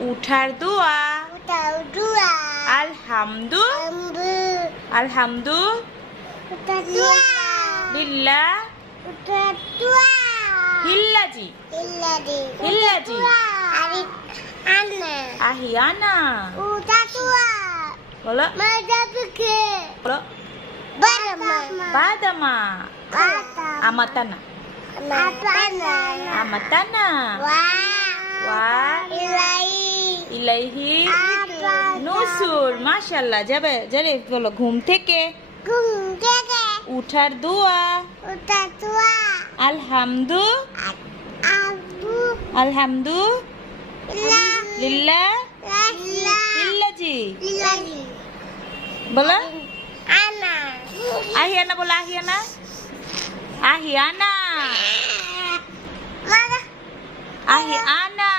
উঠার দোয়া Udah dua. আলহামদু আলহামদু Udah dua. লিল্লাহ Udah dua. হিল্লাজি Hiladi. Hiladi. Adik Ana. আহিয়ানা Udah dua. বলো Mada pergi. বলো Badama. বাদামা Badama. আমাতানা Apana. আমাতানা Wah. ওয়া Ilahi. ইলাইহি Apa? নুসুর মাশাআল্লাহ যাবে যারে বলো ঘুম থেকে Gung dede. উঠার দোয়া Udah dua. আলহামদু Abu. আলহামদু Ilah. লিল্লাহ Ilah. হিল্লাজি Ilahi. বলো Ana. আহিয়ানা বলো আহিয়ানা আহিয়ানা Mana? আহিয়ানা